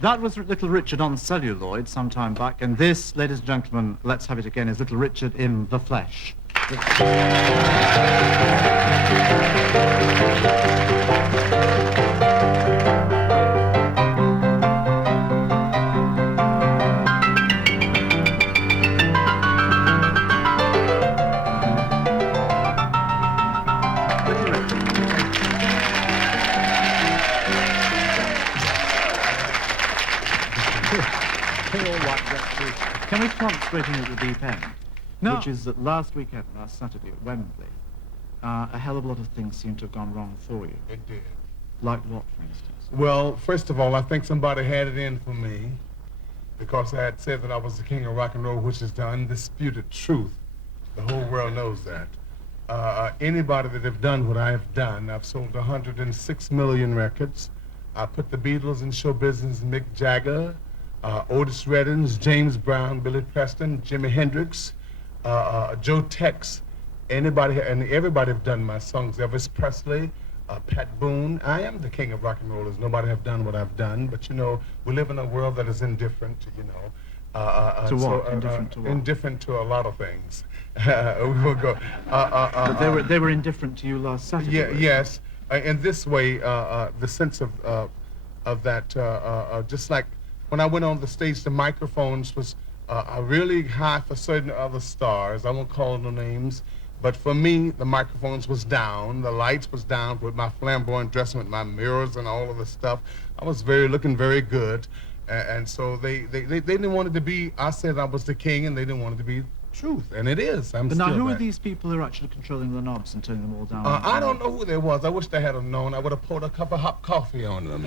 That was Little Richard on celluloid some time back, and this, ladies and gentlemen, let's have it again, is Little Richard in the flesh. Can we start straight in at the deep end? No. Which is that last Saturday at Wembley, a hell of a lot of things seem to have gone wrong for you. It did. Like what, for instance? Well, first of all, I think somebody had it in for me because I had said that I was the king of rock and roll, which is the undisputed truth. The whole world knows that. Anybody that have done what I have done, I've sold 106 million records. I put the Beatles in show business, Mick Jagger, Otis Redding, James Brown, Billy Preston, Jimi Hendrix, Joe Tex, anybody and everybody have done my songs. Elvis Presley, Pat Boone. I am the king of rock and rollers. Nobody have done what I've done, but you know, we live in a world that is indifferent, you know. To what? Indifferent to what? Indifferent to a lot of things. We will go. But they were indifferent to you last Saturday. Yeah, yes. In this way, the sense of that, just like when I went on the stage, the microphones was really high for certain other stars. I won't call no names, but for me, the microphones was down, the lights was down with my flamboyant dressing, with my mirrors and all of the stuff. I was looking very good, and so they didn't want it to be. I said I was the king, and they didn't want it to be truth, and it is. But now, who are these people who are actually controlling the knobs and turning them all down? I don't know who they was. I wish they had known. I would have poured a cup of hot coffee on them.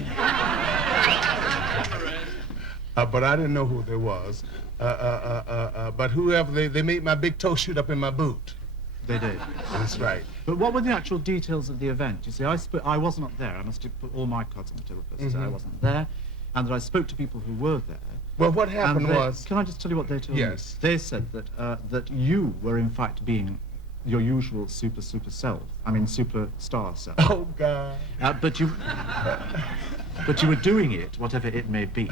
But I didn't know who they was. But whoever, they made my big toe shoot up in my boot. They did. That's right. But what were the actual details of the event? You see, I was not there. I must put all my cards on the table first. I wasn't there, and that I spoke to people who were there. Well, what happened was... Can I just tell you what they told me? Yes. They said that you were in fact being your usual super self. I mean, superstar self. Oh, God. But you were doing it, whatever it may be,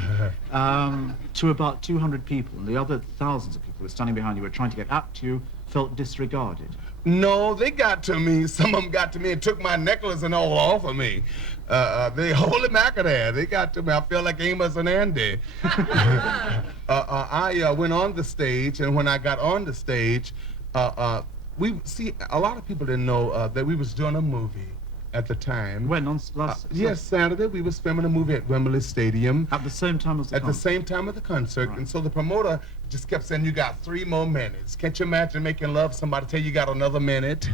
to about 200 people, and the other thousands of people who were standing behind you were trying to get at you, felt disregarded. No, they got to me. Some of them got to me and took my necklace and all off of me. They holy macadam. They got to me. I feel like Amos and Andy. I went on the stage, and when I got on the stage, a lot of people didn't know that we was doing a movie at the time. When, on last... Yes, Saturday, we was filming a movie at Wembley Stadium. At the same time as the concert? At the same time of the concert. Right. And so the promoter just kept saying, you got 3 more minutes. Can't you imagine making love, somebody tell you got another minute?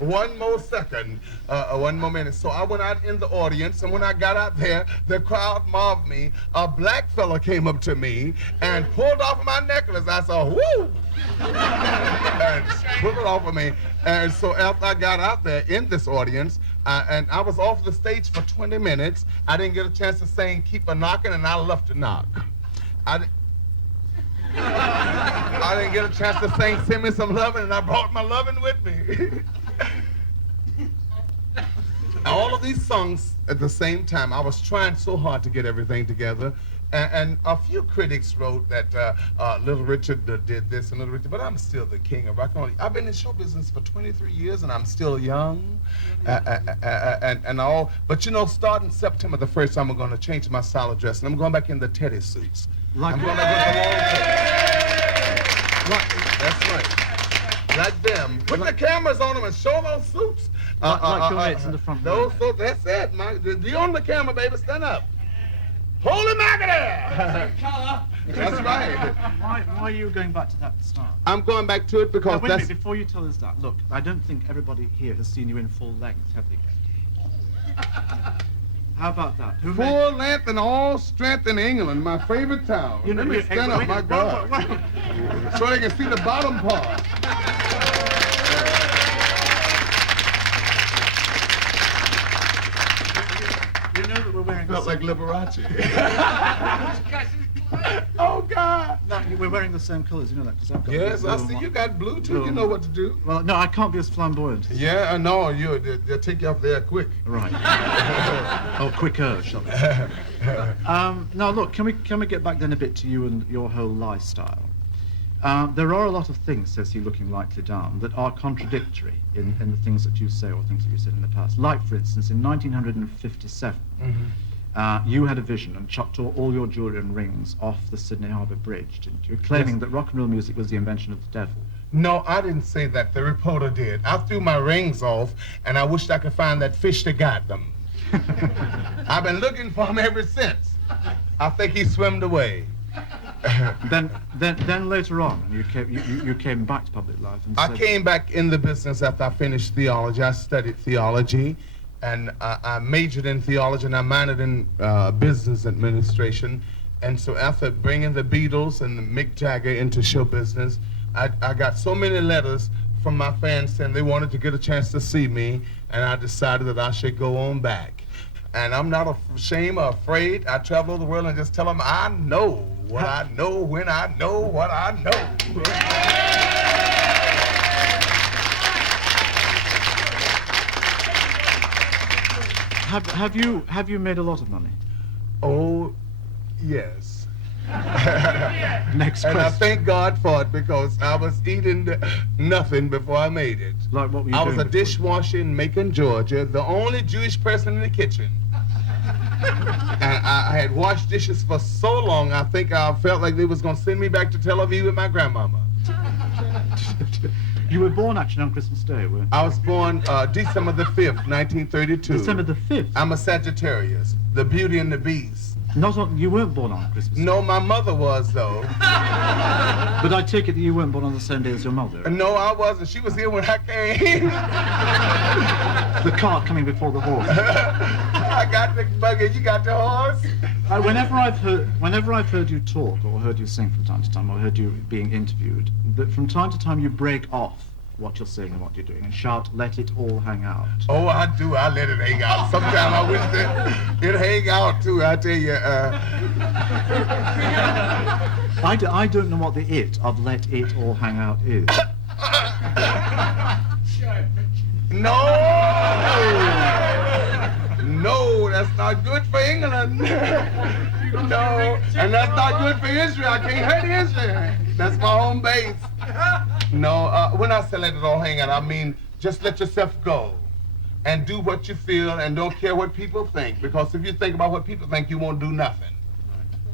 1 more second, 1 more minute. So I went out in the audience, and when I got out there, the crowd mobbed me. A black fella came up to me and pulled off my necklace. I said, woo! And pulled it off of me. And so after I got out there in this audience, and I was off the stage for 20 minutes, I didn't get a chance to sing Keep a Knockin', and I left to knock. I didn't get a chance to sing Send Me Some Lovin', and I brought my lovin' with me. All of these songs at the same time, I was trying so hard to get everything together. And a few critics wrote that Little Richard did this and Little Richard, but I'm still the king of rock and roll. I've been in show business for 23 years, and I'm still young, and all. But you know, starting September the 1st, I'm going to change my style of dress, and I'm going back in the teddy suits. Like I'm going back that's right. Like them. Put the cameras on them and show those suits. Like your mates in the front row. So that's it. You on the camera, baby. Stand up. Holy macadam! That's right. Why are you going back to that start? I'm going back to it because wait a minute, before you tell us that, look, I don't think everybody here has seen you in full length, have they yet? How about that? Full length and all strength in England, my favorite town. Let me stand up, my God. So they can see the bottom part. You know that we're wearing... Felt like Liberace. Oh, God. No, we're wearing the same colours, you know that? 'Cause I've got Yes, the I blue see and you white. got blue, too. Blue You and know white. what to do. Well, no, I can't be as flamboyant. Yeah, I know. They'll take you up there quick. Right. Or quicker, shall we say. Now, look, can we get back then a bit to you and your whole lifestyle? There are a lot of things, says he, looking lightly down, that are contradictory in the things that you say or things that you said in the past. Like, for instance, in 1957, you had a vision and chucked all your jewellery and rings off the Sydney Harbour Bridge, didn't you? Claiming that rock and roll music was the invention of the devil. No, I didn't say that. The reporter did. I threw my rings off, and I wished I could find that fish that got them. I've been looking for him ever since. I think he swam away. Then later on, you came back to public life and I said, came back in the business after I finished theology. I studied theology, and I majored in theology, and I minored in business administration. And so after bringing the Beatles and Mick Jagger into show business, I got so many letters from my fans saying they wanted to get a chance to see me, and I decided that I should go on back. And I'm not ashamed or afraid. I travel the world and just tell them I know what I know when I know what I know. Have you made a lot of money? Oh, yes. Next And question. I thank God for it, because I was eating nothing before I made it. Like, what were you I doing was a before? dishwasher in Macon, Georgia, the only Jewish person in the kitchen. And I had washed dishes for so long, I think I felt like they was going to send me back to Tel Aviv with my grandmama. You were born actually on Christmas Day, weren't you? I was born December the 5th, 1932. December the 5th? I'm a Sagittarius, the Beauty and the Beast. You weren't born on Christmas Day. No, my mother was, though. But I take it that you weren't born on the same day as your mother. No, I wasn't. She was here when I came. The cart coming before the horse. I got the buggy, you got the horse. Whenever I've heard you talk or heard you sing from time to time or heard you being interviewed, that from time to time you break off what you're saying and what you're doing and shout, "Let it all hang out." Oh, I do. I let it hang out. Sometimes I wish that it hang out too. I tell you. I don't know what the "it" of "let it all hang out" is. No, no, that's not good for England. No, and that's not good for Israel. I can't hurt Israel. That's my home base. No, when I say let it all hang out, I mean just let yourself go and do what you feel and don't care what people think. Because if you think about what people think, you won't do nothing.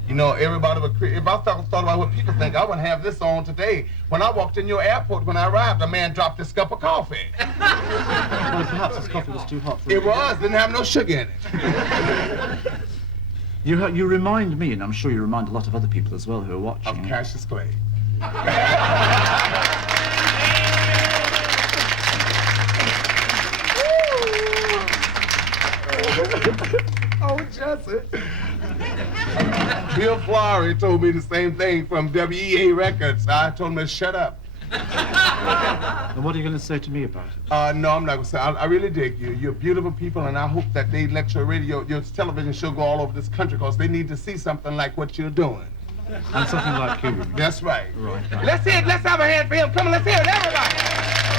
You know, everybody would. If I thought about what people think, I wouldn't have this on today. When I walked in your airport, when I arrived, a man dropped his cup of coffee. Well, perhaps his coffee was too hot for It was, didn't have no sugar in it. You remind me, and I'm sure you remind a lot of other people as well who are watching. Of Cassius Clay. Oh, Jesse. Bill Flowery told me the same thing from WEA Records. I told him to shut up. And what are you going to say to me about it? No, I'm not going to say. I really dig you. You're beautiful people, and I hope that they let your television show go all over this country, because they need to see something like what you're doing. And something like you. That's right. Right. Let's hear it. Let's have a hand for him. Come on, let's hear it, everybody.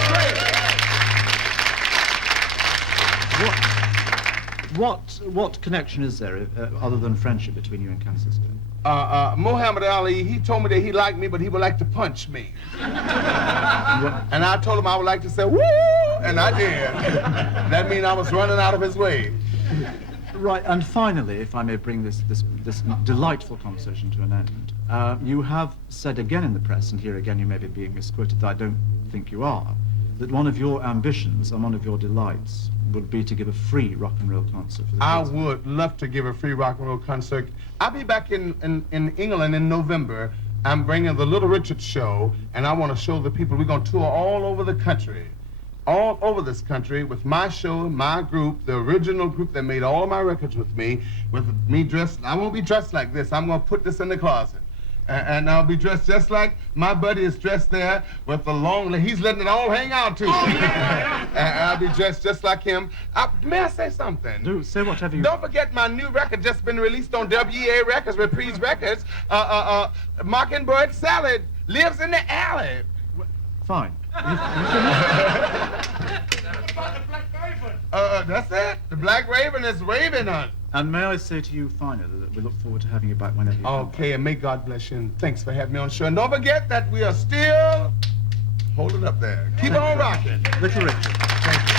Great. What connection is there other than friendship between you and Cassius? Muhammad Ali, he told me that he liked me, but he would like to punch me. And I told him I would like to say, woo, and I did. That means I was running out of his way. Right, and finally, if I may bring this delightful conversation to an end, you have said again in the press, and here again you may be being misquoted, though I don't think you are, that one of your ambitions and one of your delights would be to give a free rock and roll concert for the I kids. would love to give a free rock and roll concert. I'll be back in England in November. I'm bringing the Little Richard show, and I want to show the people. We're going to tour all over the country, all over this country, with my show, my group, the original group that made all my records with me dressed. I won't be dressed like this. I'm going to put this in the closet. And I'll be dressed just like my buddy is dressed there with the long, he's letting it all hang out too. And I'll be dressed just like him. May I say something? Do say whatever you... Don't forget my new record just been released on WEA Records, Reprise Records. Mockingbird Salad lives in the alley. Fine. That's it. The Black Raven is raving on. And may I say to you finally that we look forward to having you back whenever you come. Okay, and may God bless you, and thanks for having me on the show. And don't forget that we are still... Hold it up there. Keep on rocking. Little Richard. Thank you.